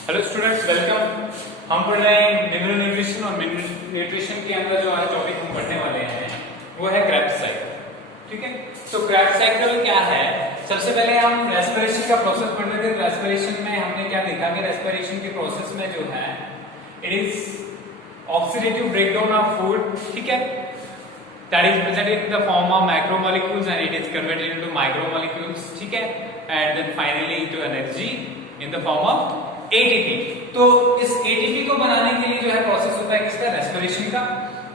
Hello students, welcome. हम पढ़ रहे हैं मिनरल न्यूट्रिशन और मिनरल न्यूट्रिशन के अंदर जो आज टॉपिक हम पढ़ने वाले हैं वो है क्रेब्स साइकिल। ठीक है, तो क्रेब्स साइकिल क्या है? सबसे पहले हम रेस्पिरेशन का प्रोसेस पढ़ रहे थे। रेस्पिरेशन में हमने क्या देखा कि रेस्पिरेशन के प्रोसेस में जो है it is oxidative breakdown of food, ठीक है, that is presented in the form of macromolecules and it is converted into micromolecules, ठीक है, and then finally into energy in the form of ATP। तो इस ATP को बनाने के लिए जो है प्रोसेस होता है किसका? रेस्पिरेशन का।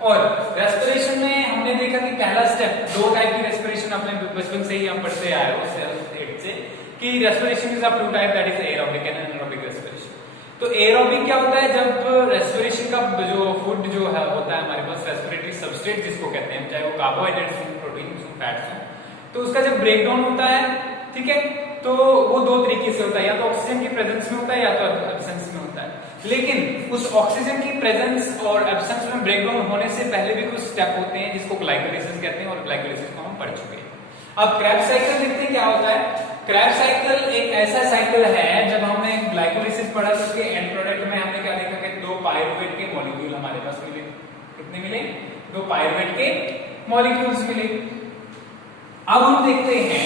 और रेस्पिरेशन में हमने देखा कि पहला स्टेप, दो टाइप की रेस्पिरेशन अपने बचपन से ही हम पढ़ते आए हो से कि respiration is of two type, that is aerobic and anaerobic respiration. तो एरोबिक क्या होता है? जब रेस्पिरेशन का जो फूड जो है होता है हमारे पास, रेस्पिरेटरी सबस्ट्रेट जिसको कहते हैं, चाहे वो कार्बोहाइड्रेट्स हो, प्रोटीन्स हो, फैट्स हो, तो उसका जब ब्रेकडाउन होता है, ठीक है, तो वो दो तरीके से होता है, या तो ऑक्सीजन की प्रेजेंस में होता है या तो एब्सेंस में होता है। लेकिन उस ऑक्सीजन की प्रेजेंस और एब्सेंस में ब्रेकडाउन होने से पहले भी कुछ स्टेप होते हैं जिसको ग्लाइकोलाइसिस कहते हैं, और ग्लाइकोलाइसिस को हम पढ़ चुके हैं। अब क्रेब्स साइकिल देखते हैं क्या होता है। क्रेब्स साइकिल एक ऐसा साइकिल है, जब हमने ग्लाइकोलाइसिस पढ़ा तो उसके एंड प्रोडक्ट में हमने क्या देखा कि दो पायरुवेट के मॉलिक्यूल हमारे पास मिले। कितने मिले? दो पायरुवेट के मॉलिक्यूल्स मिले। अब हम देखते हैं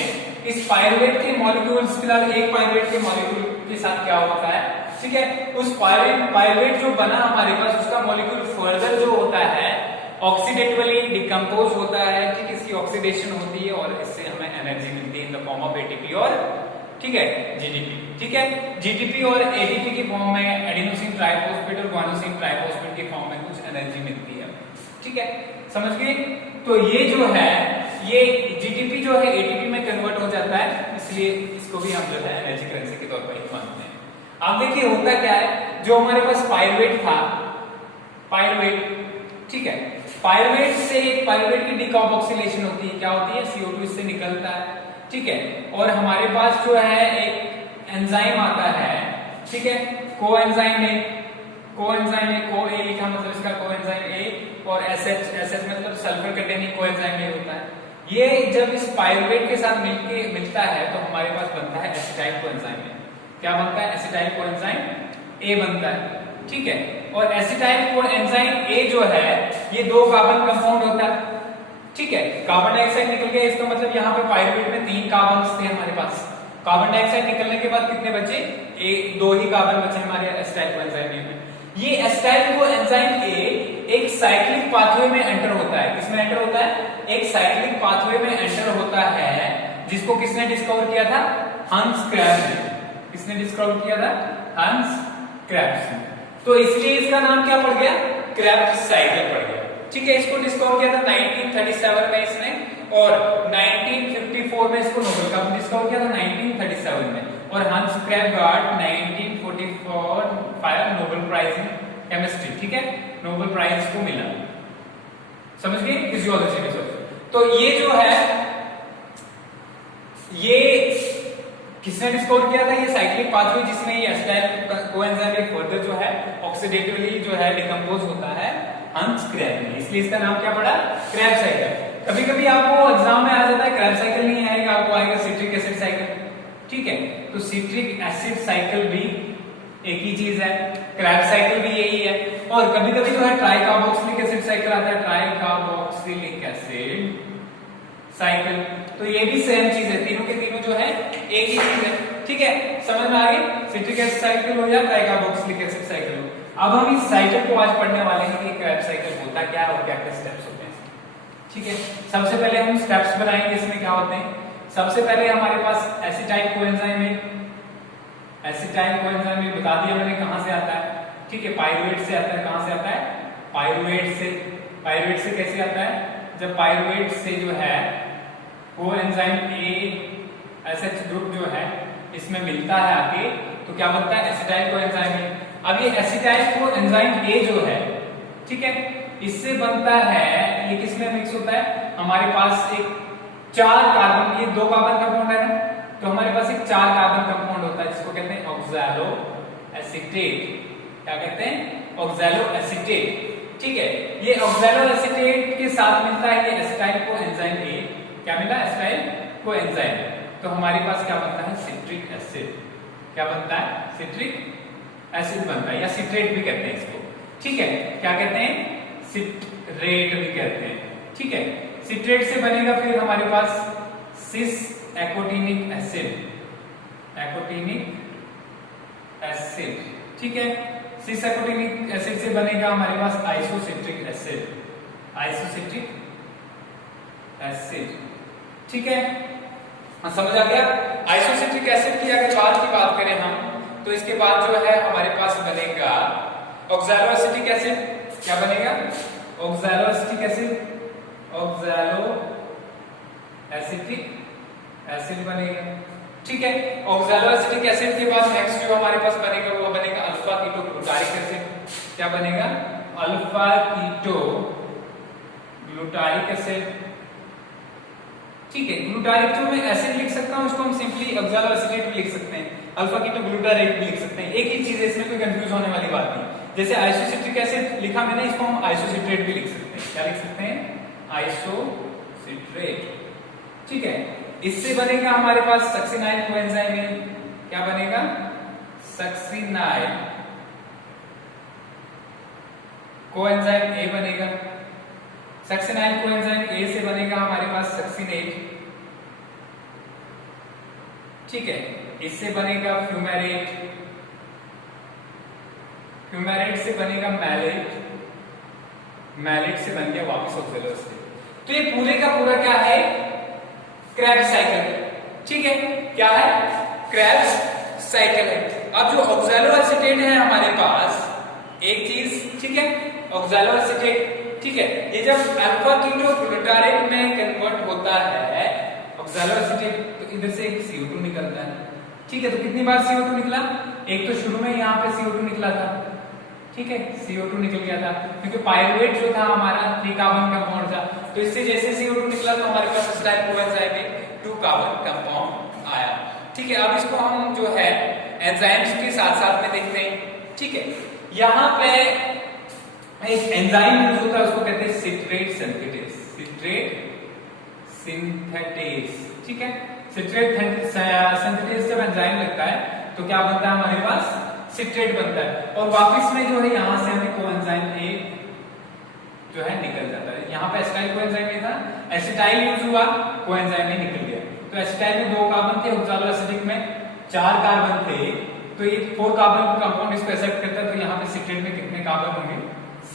इस पायरुवेट के मॉलिक्यूल्स, फिलहाल एक पायरुवेट के मॉलिक्यूल के साथ क्या होता है, ठीक है, उस पायरुवेट जो बना हमारे पास उसका मॉलिक्यूल फर्दर जो होता है ऑक्सीडेटिवली डिकम्पोज होता है, ठीक, इसकी ऑक्सीडेशन होती है और इससे हमें एनर्जी मिलती है in the form of ATP और, ठीक है, जीडीपी। ठीक है, जीडीपी और एटीपी की फॉर्म में एडिनोसिन ट्राइफॉस्फेट और गुआनोसिन ट्राइफॉस्फेट की फॉर्म में कुछ एनर्जी मिलती है। ठीक है, समझ गए? तो ये जो है, ये जीडीपी जो है एटीपी में कन्वर्ट हो जाता है, इसलिए इसको भी हम जो है एनर्जी करेंसी के तौर पर ही मानते हैं। अब देखिए होता क्या है, जो हमारे पास पायरुवेट था, पायरुवेट, ठीक है, पायरुवेट से पायरुवेट की डिकार्बोक्सिलेशन होती है। क्या होती है? CO2 इससे निकलता है, ठीक है, और हमारे पास जो है एक एंजाइम आता है, ठीक है, कोएंजाइम ए, कोएंजाइम ए, को ए लिखा मतलब इसका कोएंजाइम ए, और एसएच मतलब सल्फर कंटेनिंग कोएंजाइम ए होता है। ये जब इस पायरुवेट के साथ मिलता है तो हमारे पास बनता है एसिटाइल कोएंजाइम ए। क्या बनता है? एसिटाइल कोएंजाइम ए बनता है, ठीक है, और एसिटाइल कोएंजाइम ए जो है ये दो कार्बन कंपाउंड होता है, ठीक है, कार्बन डाइऑक्साइड निकल गया, इसका मतलब यहाँ पे पायरुवेट में 3 कार्बन्स थे हमारे पास। कार्बन डाइऑक्साइड निकलने के बाद कितने बचे? दो ही कार्बन बचे हमारे एसिटाइल कोएंजाइम ए में। ये एसिटाइल कोएंजाइम ए एक साइक्लिक पाथवे में एंटर होता है। किसमें एंटर होता है? एक साइक्लिक पाथवे में एंटर होता है, जिसको किसने डिस्कवर किया था? हंस क्रेब्स ने। किसने डिस्कवर किया था? हंस क्रेब्स ने। तो इसलिए इसका नाम क्या पड़ गया? क्रेब्स साइकिल पड़ गया। ठीक है, इसको डिस्कवर किया था 1937 में इसने, और 1954 में इसको नोबेल कप डिस्कवर किया था 1937 में, और Hans Krebs got 1945 Nobel prize in chemistry. ठीक है, नोबेल प्राइज को मिला। समझ गए? फिजियोलॉजी में। तो ये जो है, ये किसने डिस्कवर किया था? ये साइक्लिक पाथवे जिसमें ये एसिटाइल कोएंजाइम फर्दर जो है ऑक्सीडेटिवली जो है डिकम्पोज होता है, हंस क्रेब ने, इसलिए इसका नाम क्या पड़ा? Krebs cycle. कभी कभी आपको एग्जाम में आ जाता है, क्रेब साइकिल नहीं आएगा, आपको आएगा सिट्रिक एसिड साइकिल। ठीक है, तो सिट्रिक एसिड साइकिल भी एक ही चीज है, क्रेब साइकिल भी यही है। और कभी कभी जो है ट्राइकार्बोक्सिलिक एसिड साइकिल आता है, ट्राइकार्बोक्सिलिक एसिड साइकिल, तो ये भी सेम चीज है, तीनों के तीनों जो है एक ही चीज है। ठीक है, समझ में आ गई? सिट्रिक एसिड साइकिल हो या ट्राइकार्बोक्सिलिक एसिड साइकिल हो। अब हम इस साइकिल को आज पढ़ने वाले हैं कि क्रेब साइकिल होता क्या है और क्या क्या स्टेप्स होते हैं। ठीक है, सबसे पहले हम स्टेप्स बनाएंगे इसमें क्या होते हैं। सबसे पहले हमारे पास एसिटाइल कोएंजाइम है। एसिटाइल कोएंजाइम में बता दिया मैंने कहां से आता है, ठीक है, पायरुवेट से आता है। कहां से आता है? पायरुवेट से। पायरुवेट से कैसे आता है? जब पायरुवेट से जो है कोएंजाइम ए एसएच ग्रुप जो है इसमें मिलता है आके, तो क्या बनता है? Acetyl coenzyme A. अब ये एसिटाइल कोएंजाइम ए जो है, ठीक है, इससे बनता है, ये किसमें मिक्स होता है? हमारे पास एक 4 कार्बन, ये 2 कार्बन कंपाउंड है, तो हमारे पास एक 4 कार्बन कंपाउंड होता है जिसको कहते हैं ऑक्सैलो एसीटेट। क्या कहते हैं? Oxalo acetate. ठीक है, ये ऑक्सैलो एसीटेट के साथ मिलता है ये एसिटाइल कोएंजाइम ए। क्या मिला? Acetyl coenzyme. तो हमारे पास क्या बनता है? Citric acid. क्या बनता है? सिट्रिक एसिड बनता है, या सिट्रेट भी कहते हैं इसको, ठीक है। क्या कहते हैं? सिट्रेट भी कहते हैं, ठीक है। सिट्रेट से बनेगा फिर हमारे पास सिस एकोटिनिक एसिड, एकोटिनिक एसिड, ठीक है। सिस एकोटिनिक एसिड से बनेगा हमारे पास आइसोसिट्रिक एसिड, आइसोसिट्रिक एसिड, ठीक है। समझ आ गया? आइसोसिट्रिक एसिड की अगर बात करें हम, तो इसके बाद जो है हमारे पास बनेगा ऑक्सैलोएसिटिक एसिड। क्या बनेगा? ऑक्सैलोएसिटिक एसिड, ऑक्सैलोएसिटिक एसिड बनेगा, ठीक है। ऑक्सैलोएसिटिक एसिड के बाद नेक्स्ट जो हमारे पास बनेगा वो बनेगा अल्फा कीटो ग्लूटारिक एसिड। क्या बनेगा? अल्फा कीटो ग्लूटारिक एसिड, ठीक है। ग्लूटारिक जो मैं एसिड लिख सकता हूं उसको हम सिंपली ऑक्सैलोएसिटेट भी लिख सकते हैं, अल्फा कीटो ग्लूटारेट भी लिख सकते हैं, एक ही चीज है, इसमें कोई कंफ्यूज होने वाली बात नहीं। जैसे आइसोसिट्रिक एसिड लिखा मैंने, इसको हम आइसोसिट्रेट भी लिख सकते हैं। क्या लिख सकते हैं? आइसोसिट्रेट, ठीक है। इससे बनेगा हमारे पास सक्सिनाइल कोएंजाइम ए। क्या बनेगा? सक्सिनाइल कोएंजाइम ए बनेगा। सक्सिनाइल कोएंजाइम ए से बनेगा हमारे पास सक्सिनेट, ठीक है। इससे बनेगा फ्यूमेरेट, फ्यूमेरेट से बनेगा मैलेट, मैलेट से बन गया वापस ऑक्सैलोएसिटेट। तो ये पूरे का पूरा क्या है? क्रेब्स साइकिल, ठीक है। क्या है? क्रेब्स साइकिल है। अब जो ऑक्सैलोएसिटेट है हमारे पास एक चीज, ठीक है, ऑक्सैलोएसिटेट, ठीक है, ये जब अल्फा कीटो ग्लूटारेट में कन्वर्ट होता है ऑक्सैलोएसिटेट, तो इधर से एक CO2 निकलता है, ठीक है। तो कितनी बार CO2 निकला? एक तो शुरू में यहाँ पे CO2 निकला था, ठीक है, CO2 निकल गया था क्योंकि पायरुवेट जो था हमारा 3 कार्बन कंपाउंड था, तो इससे जैसे CO2 निकला तो हमारे पास एसिटाइल कोएंजाइम में 2 कार्बन कंपाउंड आया, ठीक है। अब इसको हम जो है एंजाइम्स के साथ साथ में देखते हैं, ठीक है। यहाँ पे एक एंजाइम यूज होता है, उसको कहते हैं सिट्रेट सिंथेटेस, सिट्रेट सिंथेटेस, ठीक है। सिट्रेट सिंथेटेस जब एंजाइम लगता है तो क्या बनता है हमारे पास? सिट्रेट बनता है, और वापस में जो है यहां से हमें कोएंजाइम ए जो है निकल जाता है। यहाँ पे एसिटाइल कोएंजाइम ए था, एसिटाइल यूज हुआ, कोएंजाइम ए निकल गया। तो एसिटाइल में 2 कार्बन थे, ऑक्सैलोएसिटिक में 4 कार्बन थे, तो ये 4 कार्बन कंपाउंड इसको एक्सेप्ट करता है, तो यहाँ पे सिट्रेट में कितने कार्बन होंगे?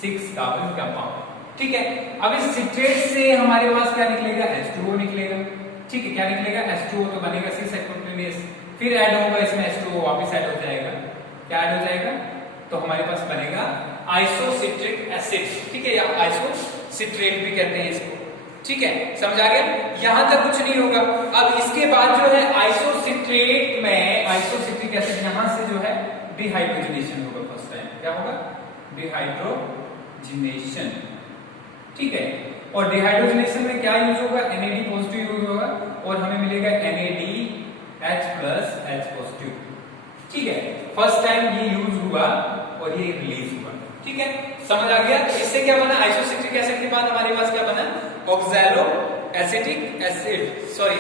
6 कार्बन कंपाउंड, ठीक है। अब इस सिट्रेट से हमारे पास क्या निकलेगा? H2O निकलेगा, ठीक है। क्या निकलेगा? H2O, तो बनेगा सिस एक्वाटिनेस, फिर ऐड होगा इसमें H2O, वापस ऐड हो जाएगा। क्या ऐड हो जाएगा? तो हमारे पास बनेगा आइसोसिट्रिक एसिड, ठीक है, या आइसोसिट्रेट भी कहते हैं इसको, ठीक है। समझ आ गया? यहां तक कुछ नहीं होगा। अब इसके बाद जो है आइसोसिट्रेट में आइसोसिट्रिक एसिड यहां से जो है डिहाइड्रोजनेशन होगा फर्स्ट टाइम। क्या होगा? डिहाइड्रोजनेशन, ठीक है। और डिहाइड्रोजनेशन में क्या यूज होगा? NAD पॉजिटिव यूज होगा, और हमें मिलेगा NADH प्लस H पॉजिटिव, ठीक है। फर्स्ट टाइम ये यूज हुआ और ये रिलीज हुआ, ठीक है। समझ आ गया? इससे क्या बना? आइसोसिट्रिक एसिड के बाद हमारे पास क्या बना? Oxaloacetic acid, sorry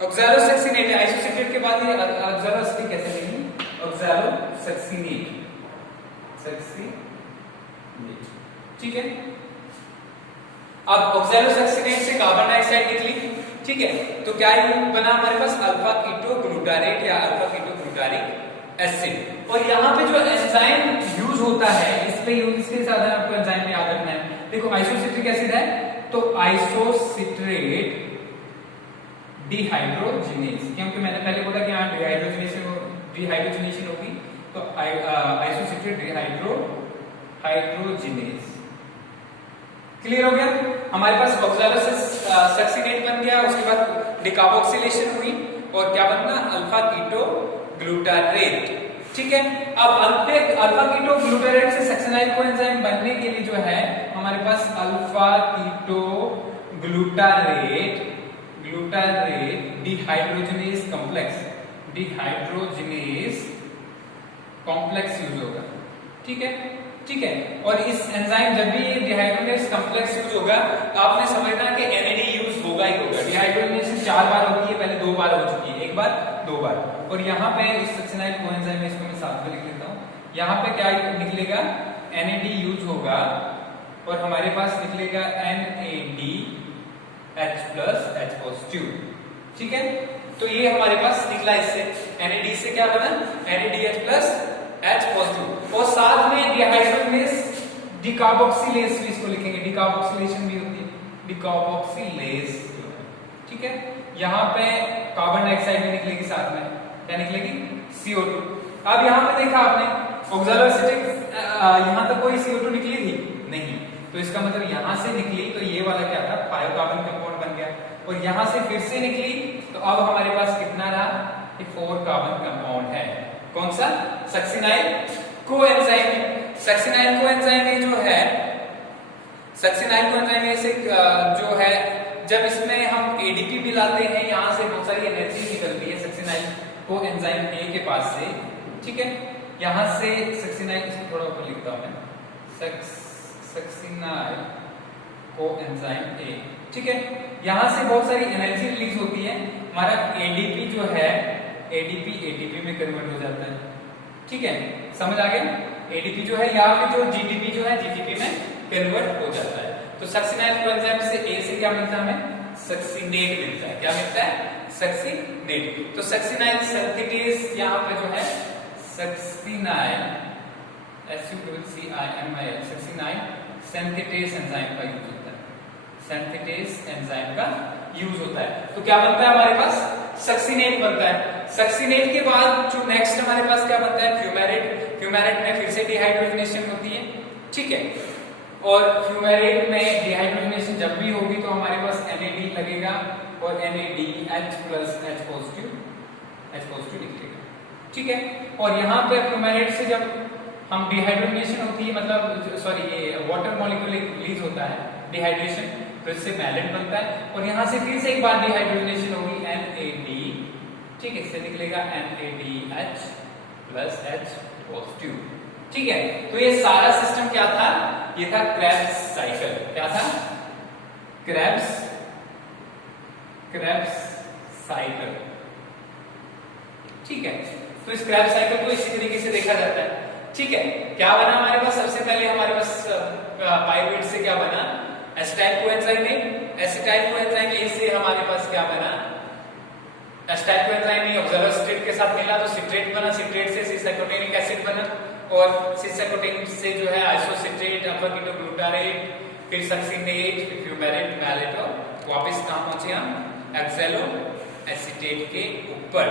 oxalosuccinate. Isocitrate के बाद ये ऑक्सैलोएसिटिक एसिड नहीं, ऑक्सैलोसक्सिनेट, ठीक है। अब ऑक्सैलोसक्सिनेट से कार्बन डाइऑक्साइड निकली, ठीक है। तो क्या बना हमारे पास? अल्फा कीटो ग्लूटारेट या अल्फा कीटो ग्लूटारिक एसिड। और यहाँ पे जो एंजाइम यूज होता है, इस पे यूज, इसके साथ आपको एंजाइम में याद रखना है। देखो आइसोसिट्रिक एसिड है, तो आइसोसिट्रेट डिहाइड्रोजिनेज, क्योंकि मैंने पहले बोला कि यहाँ डिहाइड्रोजिनेशन होगी, तो आइसोसिट्रेट डिहाइड्रोजिनेज। क्लियर हो गया? हमारे पास ऑक्सैलोसक्सिनेट बन गया, उसके बाद डिकार्बोक्सिलेशन हुई, और क्या बनना? अल्फा कीटो ग्लूटारेट, ठीक है। अब अल्फा कीटो ग्लूटारेट से सक्सिनाइल कोएंजाइम बनने के लिए जो है हमारे पास alpha keto glutarate dehydrogenase complex use होगा, ठीक है, ठीक है। और इस एंजाइम जब भी डिहाइड्रोजनेज कॉम्प्लेक्स यूज होगा तो आपने समझना कि NAD यूज होगा ही होगा। डिहाइड्रोजनेशन 4 बार होती है, पहले 2 बार हो चुकी है, एक बार, 2 बार। और यहाँ पे इस सक्सेनाइल कोएंजाइम में इसको मैं साथ में लिख लेता हूँ। यहाँ पे क्या निकलेगा, NAD यूज होगा और हमारे पास निकलेगा NADH+ H+। ठीक है, तो ये हमारे पास निकला, इससे NAD से क्या बना, NADH+ H+। और साथ में डिहाइड्रोजिनेस डिकार्बोक्सिलेज भी इसको लिखेंगे, डिकार्बोक्सिलेशन भी होती है, डिकार्बोक्सिलेज। ठीक है, यहाँ पे कार्बन डाइऑक्साइड भी निकलेगी साथ में, क्या निकलेगी, CO2। अब यहाँ पे देखा आपने ऑक्सैलोएसिटिक, यहाँ तक कोई CO2 निकली थी नहीं, तो इसका मतलब यहाँ से निकली तो ये वाला क्या था, पायोकार्बन कंपाउंड बन गया। और यहाँ से फिर से निकली तो अब हमारे पास कितना रहा, 4 कार्बन कंपाउंड है। कौन सा, सक्सिनाइल कोएंजाइम। सक्सिनाइल कोएंजाइम जो है, सक्सिनाइल कोएंजाइम से जो है, जब इसमें हम ADP मिलाते हैं, यहाँ से बहुत सारी एनर्जी निकलती है सक्सिनाइल कोएंजाइम A के पास से। ठीक है, यहाँ से सक्सिनाइल, इसको थोड़ा ऊपर लिखता हूं मैं, सक्सिनाइल कोएंजाइम A। ठीक है, यहाँ से बहुत सारी एनर्जी रिलीज होती है, हमारा ADP जो है, ADP ATP में कन्वर्ट हो जाता है। ठीक है, समझ आ गया, ADP जो है या फिर जो GTP जो है GTP में कन्वर्ट हो जाता है। तो सक्सिनाइल कोएंजाइम से A से क्या मिलता है हमें, सक्सिनेट मिलता है। क्या मिलता है, सक्सिनेट। तो सक्सिनाइल सिंथेटेज यहाँ पे जो है succinyl SUCCINIL succinyl synthetase enzyme का यूज होता है, सिंथेटेज एंजाइम का यूज होता है। तो क्या बनता है हमारे पास, सक्सिनेट बनता है। सक्सिनेट के बाद जो नेक्स्ट हमारे पास क्या बनता है, फ्यूमेरेट। फ्यूमेरेट में फिर से डिहाइड्रोजनेशन होती है। ठीक है, और फ्यूमेरेट में डिहाइड्रोजनेशन जब भी होगी तो हमारे पास NAD लगेगा और NADH+ H+ निकलेगा। ठीक है, और यहाँ पे फ्यूमेरेट से जब हम डिहाइड्रोजनेशन होती है, मतलब सॉरी ये वाटर मॉलिक्यूल रिलीज होता है, डिहाइड्रेशन, फिर से मैलेट बनता है और यहाँ से फिर से एक बार डिहाइड्रोजनेशन होगी NAD। ठीक है, इससे निकलेगा NADH+ H+। ठीक है, तो ये सारा सिस्टम क्या था, ये था क्रेब्स साइकिल। क्या था, क्रेब्स साइकिल। ठीक है, तो इस क्रेब्स साइकिल को इसी तरीके से देखा जाता है। ठीक है, क्या बना हमारे पास, सबसे पहले हमारे पास पाइरुवेट से क्या बना, acetyl coenzyme A। Acetyl coenzyme A से हमारे पास क्या बना, एसिटाइल कोएंजाइम A ऑक्सैलोएसिटेट के साथ मिला तो सिट्रेट बना, सिट्रेट से सिसाइकोटेनिक एसिड बना और सिसाइकोटेनिक से जो है आइसोसिट्रेट, अल्फा कीटोग्लूटारेट, फिर सक्सिनेट, फिर फ्यूमेरेट, मैलेट और वापस कहां पहुंचे हम, ऑक्सैलोएसिटेट के ऊपर।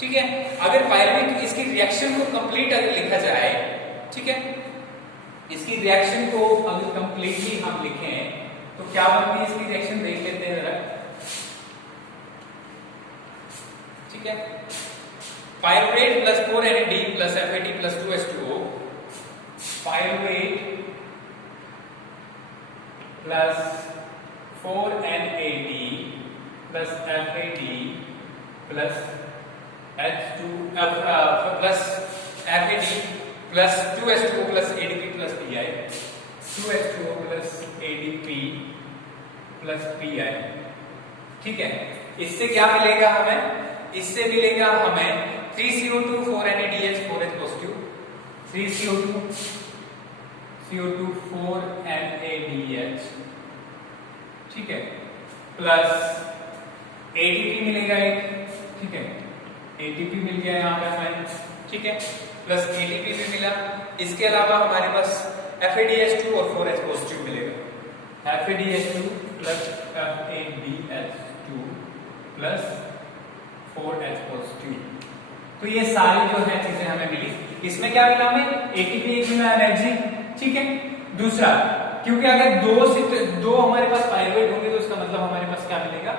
ठीक है, अगर पाइरुवेट इसकी रिएक्शन को कंप्लीट अगर लिखा जाए, ठीक है, इसकी रिएक्शन को अगर कंप्लीटली हम लिखें तो क्या बनती है इसकी रिएक्शन, देख लेते हैं जरा। ठीक है, pyruvate + 4NAD + FAD + 2H2O, pyruvate + 4NAD + FAD + H2 plus FAD plus 2H2O plus ADP plus PI, 2H2O plus ADP plus PI। ठीक है, इससे क्या मिलेगा हमें, इससे मिलेगा हमें 3CO2 4NADH 4H+, 3CO2 4NADH। ठीक है, प्लस ADP मिलेगा एक। ठीक है, ATP मिल गया यहाँ पे हमें। ठीक है, प्लस ATP भी मिला। इसके अलावा हमारे पास FADH2 और 4H+ मिलेगा, FADH2 plus FADH2 plus 4H+। तो ये सारी जो है चीजें हमें मिली। इसमें क्या मिला हमें, ATP एक मिला, एनर्जी। ठीक है, दूसरा क्योंकि अगर दो हमारे पास पाइरुवेट होंगे तो इसका मतलब हमारे पास क्या मिलेगा,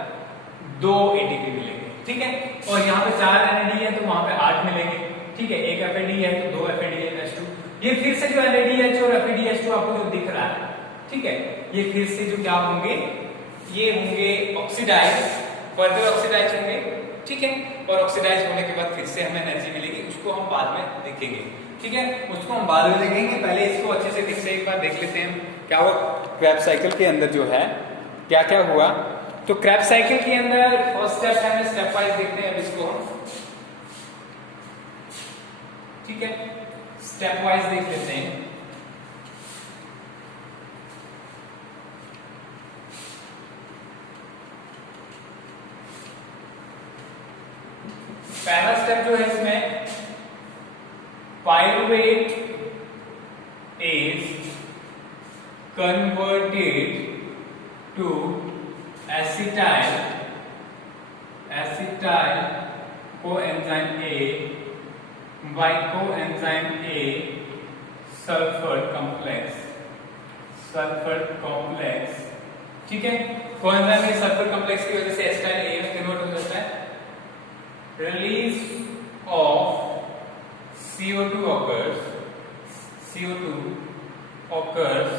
2 ATP मिलेंगे। ठीक है, और यहाँ पे 4 NAD है तो वहां पे 8 मिलेंगे। ठीक है, एक FAD है तो 2 FADH2। ये फिर से जो NADH और FADH2 आपको जो दिख रहा है, ठीक है, ये फिर से जो क्या होंगे, ये होंगे ऑक्सीडाइज, फर्दर ऑक्सीडाइज होंगे। ठीक है, और ऑक्सीडाइज होने के बाद फिर से हमें एनर्जी मिलेगी, उसको हम बाद में देखेंगे। ठीक है, उसको हम बाद में देखेंगे, पहले इसको अच्छे से फिर से एक बार देख लेते हैं क्या हुआ क्रेब्स साइकिल के अंदर जो है क्या क्या हुआ। तो क्रैब्स साइकिल के अंदर फर्स्ट स्टेप है, स्टेप वाइज देखते हैं अब इसको हम, ठीक है, स्टेप वाइज देख लेते हैं। पहला स्टेप जो है इसमें, pyruvate is converted to acetyl coenzyme A by coenzyme A sulfur complex, ठीक है। coenzyme A sulfur complex की वजह से एसिटाइल A में कन्वर्ट हो जाता है। Release of CO2 occurs,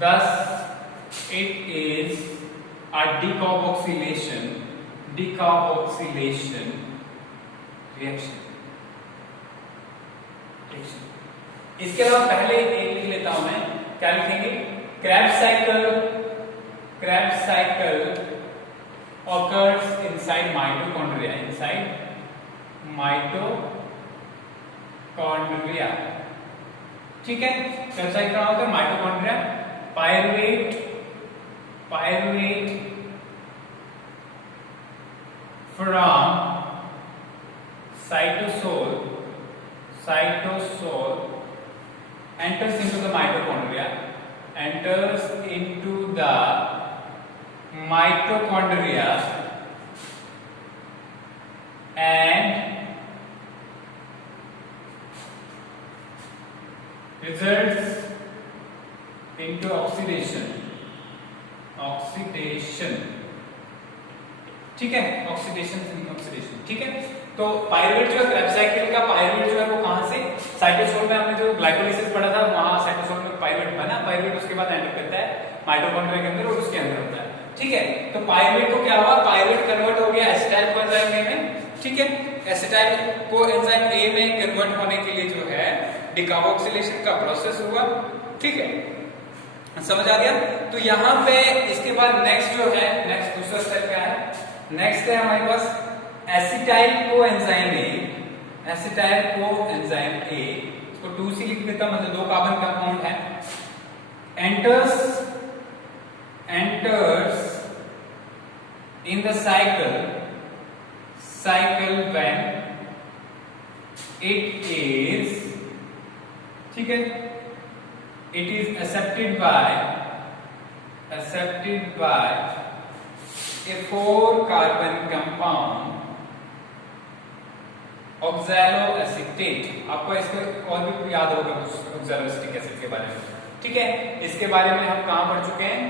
thus it is a decarboxylation reaction। इसके अलावा पहले एक लिख लेता हूं मैं, क्या लिखेंगे, Krebs cycle occurs inside mitochondria, ठीक है। Krebs cycle क्या होता है, mitochondria, pyruvate from cytosol enters into the mitochondria and results into oxidation, ठीक है, ऑक्सीडेशन, ठीक है। तो पाइरुवेट जो है, Krebs साइकिल का पाइरुवेट जो है वो कहां से, साइटोसोल में हमने जो ग्लाइकोलाइसिस पढ़ा था वहां साइटोसोल में पाइरुवेट बना, पाइरुवेट उसके बाद एंटर करता है माइटोकॉन्ड्रिया के अंदर और उसके अंदर होता है, ठीक है। तो पाइरुवेट को क्या हुआ, पाइरुवेट कन्वर्ट हो गया एसिटाइल कोएंजाइम A में, ठीक है। एसिटाइल कोएंजाइम A में कन्वर्ट होने के लिए जो है डिकार्बोक्सिलेशन का प्रोसेस हुआ, ठीक है, समझ आ गया। तो यहाँ पे इसके बाद नेक्स्ट जो है, नेक्स्ट दूसरा स्टेप क्या है, नेक्स्ट है हमारे पास एसिटाइल कोएंजाइम A, इसको 2C लिख देता, मतलब 2 कार्बन कंपाउंड है, enters in the cycle when it is, ठीक है, it is accepted by a 4 carbon compound oxaloacetate। आपको इसको और भी याद होगा oxaloacetic acid के बारे में, ठीक है। इसके बारे में हम कहां पढ़ चुके हैं,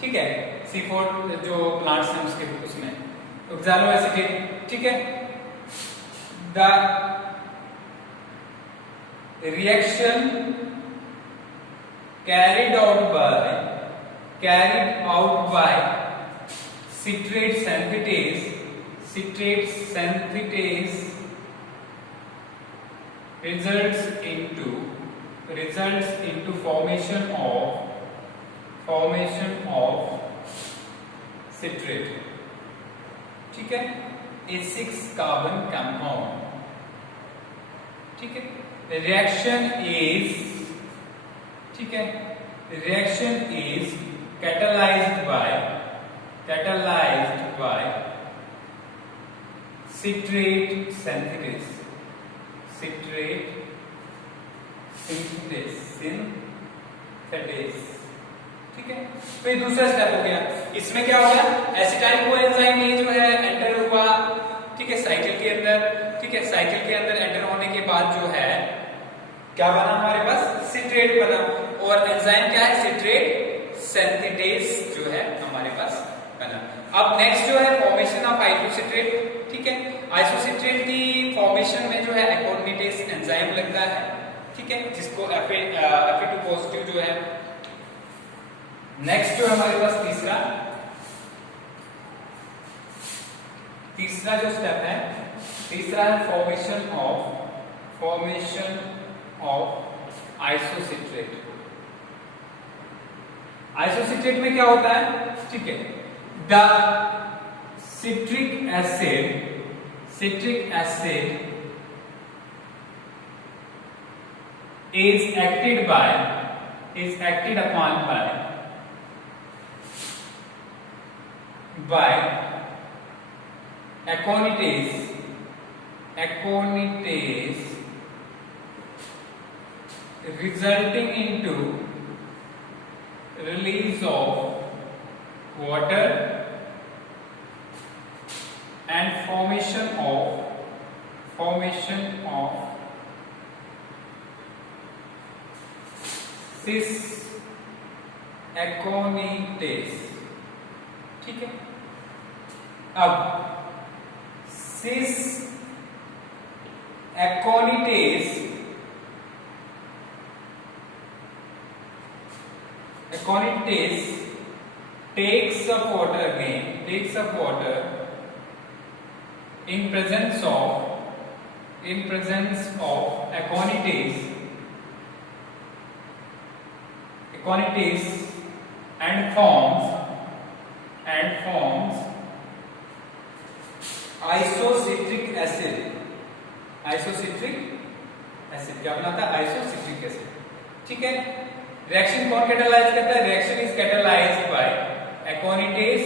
ठीक है, C4 जो प्लांट्स हैं उसके उसमें oxaloacetate, ठीक है। The reaction carried out by citrate synthetase results into formation of citrate, ठीक है, a 6 carbon compound, ठीक है। reaction is catalyzed by citrate synthetase, ठीक है। तो ये दूसरा स्टेप हो गया। इसमें क्या हो गया, एसिटाइल कोएंजाइम A जो है एंटर हुआ, ठीक है, साइकिल के अंदर, ठीक है। साइकिल के अंदर एंटर होने के बाद जो है क्या बना हमारे पास, सिट्रेट बना, और एंजाइम क्या है, सिट्रेट सिंथेटेज जो है हमारे पास बना। अब नेक्स्ट जो है फॉर्मेशन ऑफ आइसोसिट्रेट, ठीक है। आइसोसिट्रेट की फॉर्मेशन में जो है एकोर्डिनेटेज एंजाइम लगता है, ठीक है, जिसको Fe2 पॉजिटिव जो है। नेक्स्ट जो हमारे पास तीसरा जो स्टेप है, तीसरा है फॉर्मेशन ऑफ आइसोसिट्रेट। आइसोसिट्रेट में क्या होता है, ठीक है, the citric acid is acted upon by aconitase resulting into release of water and formation of cis aconitase। ठीक है, अब cis aconitase takes up water in presence of aconitase and forms isocitric acid। क्या बनाता है? Isocitric acid. ठीक है, reaction कौन catalyse करता है? Reaction is catalysed by aconitase.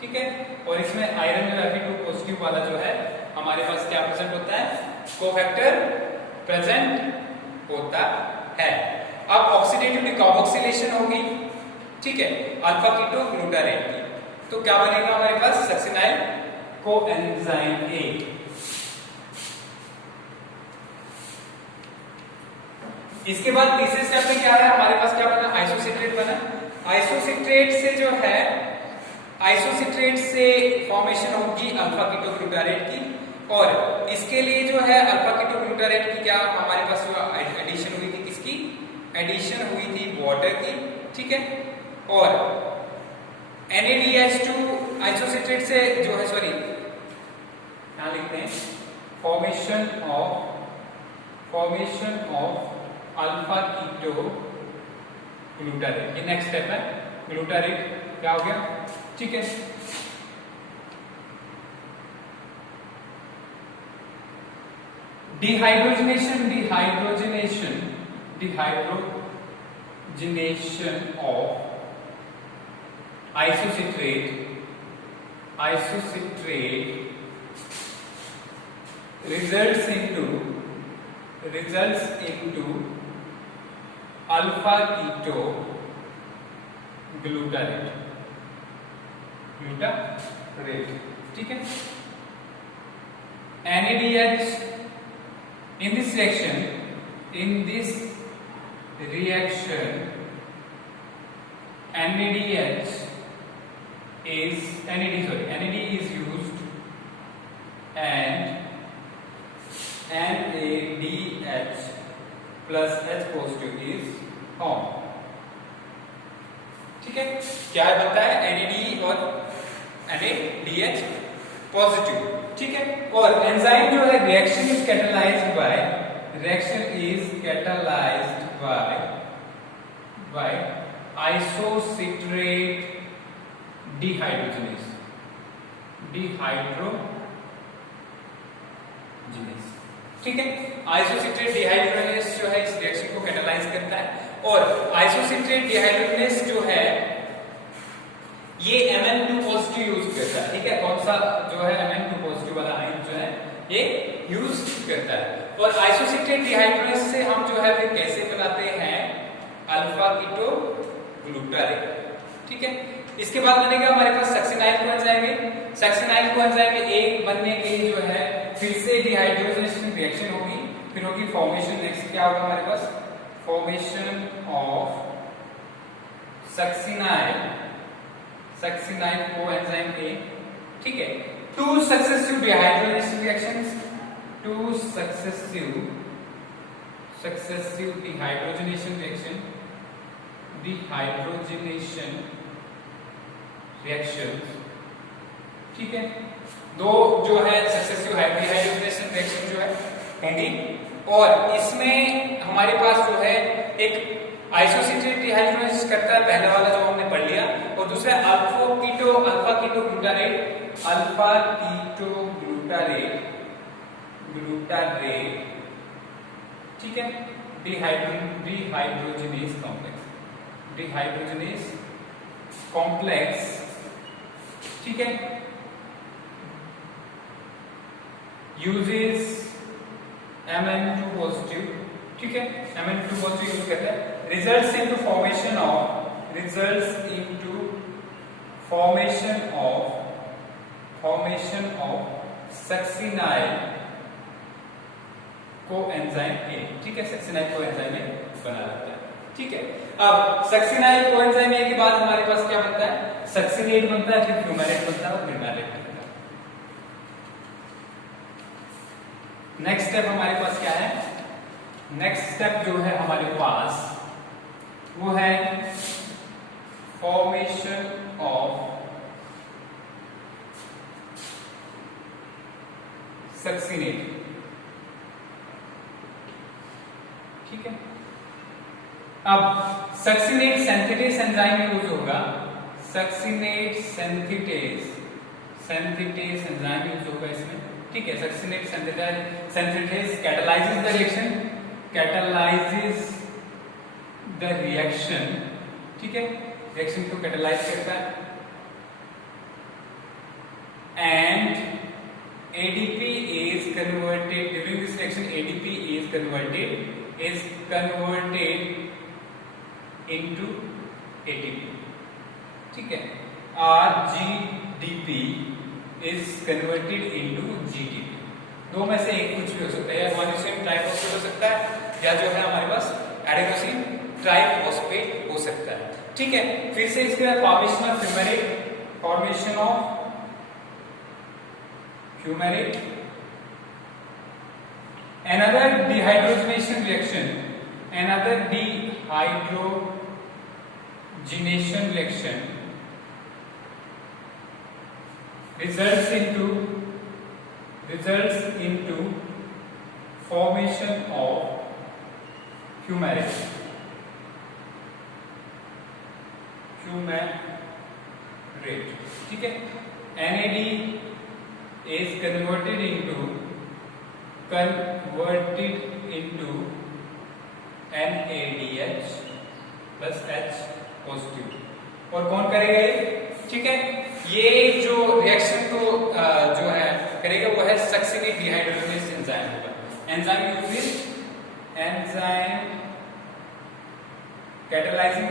ठीक है, और इसमें आयरन जो Fe2 पॉजिटिव वाला जो है हमारे पास क्या प्रेजेंट होता है? कोफैक्टर प्रेजेंट होता है। अब ऑक्सीडेटिव डिकार्बोक्सिलेशन होगी, ठीक है, अल्फा कीटो ग्लूटारेट की, तो क्या बनेगा हमारे पास? सक्सिनाइल कोएंजाइम ए। इसके बाद तीसरे स्टेप में क्या है हमारे पास? क्या बना? आइसोसिट्रेट बना। आइसोसिट्रेट से फॉर्मेशन होगी अल्फा कीटो ग्लूटारेट की, और इसके लिए जो है अल्फा कीटो ग्लूटारेट की क्या हमारे पास जो एडिशन हुई थी? किसकी एडिशन हुई थी? वाटर की। ठीक है, और NaDH2 आइसोसिट्रेट से जो है, सॉरी यहां लिखते हैं formation of alpha keto glutarate. ये नेक्स्ट स्टेप है। ग्लूटारेट क्या हो गया? ठीक है, dehydrogenation of isocitrate results into alpha keto glutarate. ठीक है, NaDH in this reaction NAD is used and NaDH plus H positive is formed। ठीक है, क्या बनता है? NAD और NADH पॉजिटिव। ठीक है, और एंजाइम जो है reaction is catalysed by isocitrate dehydrogenase. ठीक है, आइसोसिट्रेट डिहाइड्रोजनेस जो है इस रिएक्शन को कैटालाइज करता है, और आइसोसिट्रेट डिहाइड्रोजनेस जो है ये Mn2 पॉजिटिव यूज करता है। ठीक है, कौन सा जो है Mn2 पॉजिटिव वाला आयन जो है ये यूज करता है, और आइसोसिट्रेट डिहाइड्रोजनेस से हम जो है फिर कैसे बनाते हैं? Alpha keto glutarate. ठीक है, इसके बाद बनेगा हमारे पास सक्सिनाइल कोएंजाइम। सक्सिनाइल कोएंजाइम एक बनने के लिए जो है फिर से डिहाइड्रोजनेशन रिएक्शन होगी, फिर होगी फॉर्मेशन। नेक्स्ट क्या होगा हमारे पास? Formation of succinyl coenzyme A. ठीक है, two successive dehydrogenation reactions, dehydrogenation reactions. ठीक है, दो जो है सक्सेसिव डिहाइड्रोजनेशन रिएक्शन जो है होंगी, और इसमें हमारे पास जो है एक आइसोसिट्रेट डिहाइड्रोजिनेस करता है, पहला वाला जो हमने पढ़ लिया, और दूसरा alpha keto glutarate, alpha keto glutarate, ठीक है, डिहाइड्रोजिनेस कॉम्प्लेक्स, ठीक है, यूजेस Mn2 पॉजिटिव, ठीक है, Mn2 पॉजिटिव यूज करता है, results into formation of succinyl coenzyme A, ठीक है, सक्सिनाइल कोएंजाइम A बना रहता है, ठीक है। अब सक्सिनाइल कोएंजाइम A के बाद हमारे पास क्या बनता है, सक्सिनेट बनता है, फिर फ्यूमेरेट बनता है और फिर मैलेट बनता है। नेक्स्ट स्टेप हमारे पास क्या है, नेक्स्ट स्टेप जो है हमारे पास वो है फॉर्मेशन ऑफ सक्सिनेट, ठीक है। अब सक्सिनेट सिंथेटेस एंजाइम में यूज होगा, सक्सिनेट सिंथेटेस एंजाइम यूज होगा इसमें, ठीक है। सक्सिनेट सिंथेटेस कैटालाइजेस द रिएक्शन, ठीक है, रिएक्शन को कैटालाइज करता है, and ADP is converted during this reaction, ADP is converted into ATP, ठीक है, RGDP is converted into GDP, दो में से एक कुछ भी हो सकता है, या एडेनोसिन ट्राइफॉस्फेट हो सकता है, या जो है हमारे पास एडेनोसिन ट्राइफॉस्फेट हो सकता है, ठीक है। फिर से इसके बाद formation of fumarate, another dehydrogenation reaction results into formation of fumarate, ठीक है। NAD is converted into NADH plus H positive, और कौन करेगा ये, ठीक है, ये जो रिएक्शन को जो है करेगा वो है सक्सिनेट डिहाइड्रोजिनेस एंजाइम होगा। Enzyme uses enzyme catalyzing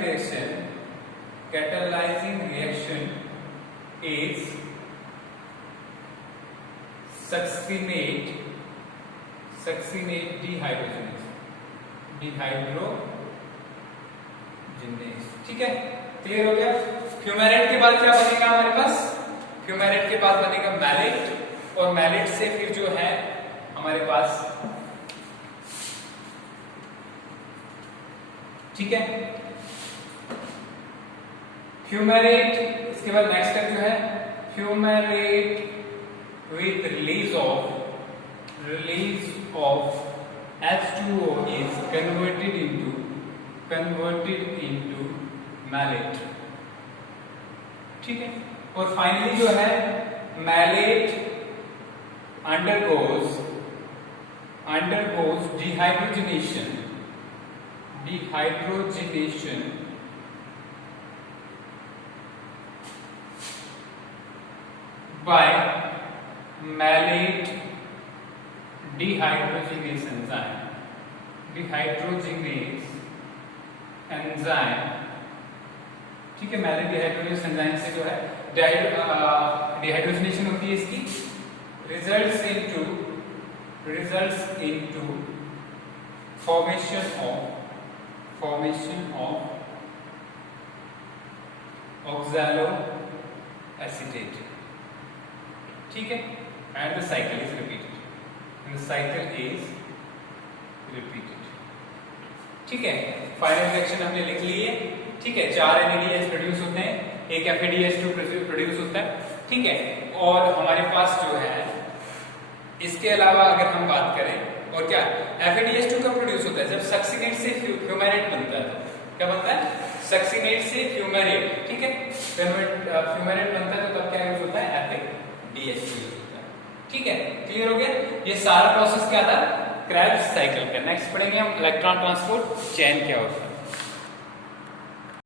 reaction is succinate dehydrogenase, ठीक है, क्लियर हो गया। फ्यूमेरेट के बाद क्या बनेगा हमारे पास, फ्यूमेरेट के बाद बनेगा मैलेट, और मैलेट से फिर जो है हमारे पास, ठीक है, फ्यूमेरेट, इसके बाद नेक्स्ट स्टेप जो है fumarate with release of H2O is converted into malate, ठीक है, और फाइनली जो है malate undergoes dehydrogenation by malate dehydrogenase enzyme, ठीक है। मैलेट डिहाइड्रोजिनेस एंजाइम से जो है डिहाइड्रोजनेशन होती है इसकी, results into formation of oxaloacetate, ठीक है, and the cycle is repeated, ठीक है। फाइनल रिएक्शन हमने लिख ली है, ठीक है, 4 NADH प्रोड्यूस होते हैं, एक FADH2 प्रोड्यूस होता है, ठीक है, और हमारे पास जो है इसके अलावा अगर हम बात करें, और क्या FADH2 कब प्रोड्यूस होता है, जब सक्सिनेट से फ्यूमेरेट बनता है, क्या बनता है? सक्सिनेट से फ्यूमेरेट, ठीक है, फ्यूमेरेट बनता है तो तब क्या यूज होता है? एपिक डीएससी यूज होता है, ठीक है, क्लियर हो गया? ये सारा प्रोसेस क्या था? क्रेब्स साइकिल का। नेक्स्ट पढ़ेंगे हम इलेक्ट्रॉन ट्रांसपोर्ट चेन क्या होता है।